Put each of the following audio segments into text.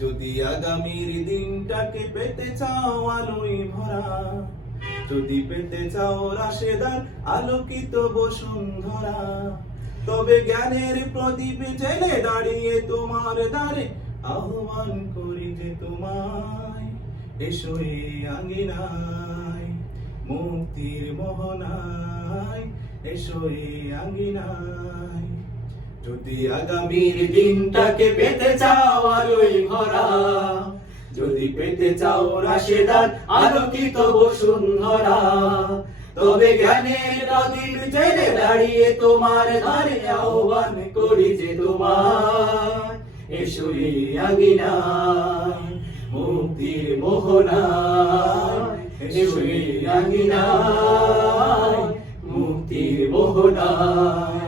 যদি আগামীর দিনটাকে পেতে চাও আলোয় ভরা, যদি পেতে চাও রাশেদার আলোকিত বসুন্ধরা, তবে জ্ঞানের প্রদীপ জেলে দাঁড়িয়ে তোমার দ্বারে আহ্বান করি যে তোমায় এসো আঙ্গিনায় মুক্তির মোহনায়, এসো আঙ্গিনায় যদি আগামীর দিনটাকে পেতে চাও আলোই ভরা, যদি পেতে চাও রাশেদার আলোকিত বসুন্ধরা, তবে জ্ঞানের প্রদীপ জেলে দাঁড়িয়ে তোমার ধারে আহ্বান করি যে তোমার এসো এই আঙ্গিনায় মুক্তির মোহনায় এসো এই আঙ্গিনায় মুক্তির মোহনায়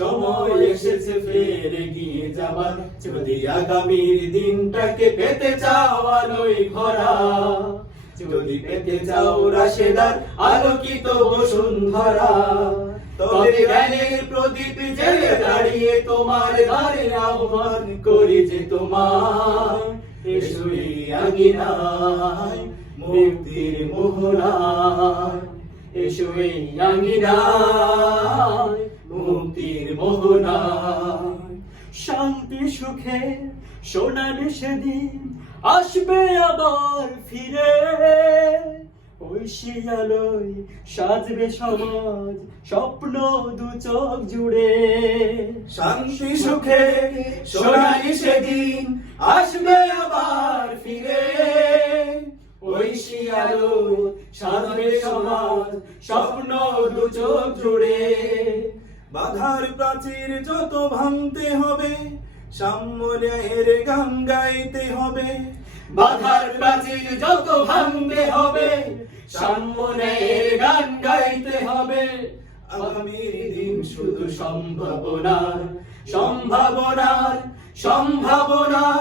সময় এসেছে ফের এগিয়ে যাবার। যদি আগামীর দিনটাকে পেতে চাও আলোয় ভরা। যদি পেতে চাও রাশেদার আলোকিত বসুন্ধরা। তবে জ্ঞানের প্রদীপ জেলে দাঁড়িয়ে তোমার দ্বারে আহ্বান করি যে তোমার এসো এই আঙিনায়, মুক্তির মোহনায়। এসো এই আঙিনায়। মুক্তির শান্তি সুখে সোনালি সেদিন আসবে আবার ফিরে। ওই শিয়ালয় সাজবে সমাজ স্বপ্ন দু চোখ জুড়ে। শান্তি সুখে সোনালি সেদিন আসবে আবার ফিরে। ওই শিয়ালো সাধবে সমাজ স্বপ্ন দু চোখ জুড়ে। বাধার প্রাচীর যত ভাঙতে হবে সাম্যের গান গাইতে হবে। বাধার প্রাচীর যত ভাঙতে হবে সাম্যের গান গাইতে হবে। আগামীর দিন শুধু সম্ভাবনার সম্ভাবনার সম্ভাবনার।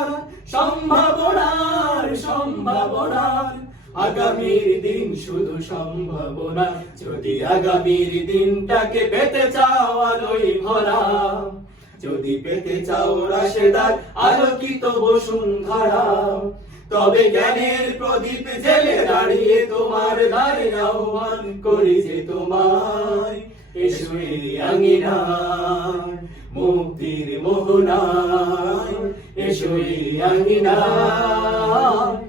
আগামীর দিন শুধু সম্ভাবনা। যদি আগামীর দিনটাকে পেতে চাও আলোয় ভরা। যদি পেতে চাও রাশেদার, আলোকিত বসুন্ধরা। তবে জ্ঞানের প্রদীপ জেলে দাঁড়িয়ে তোমার দ্বারে আহ্বান করি যে তোমার এসো এই আঙিনায় মুক্তির মোহনায়। এসো এই আঙিনায়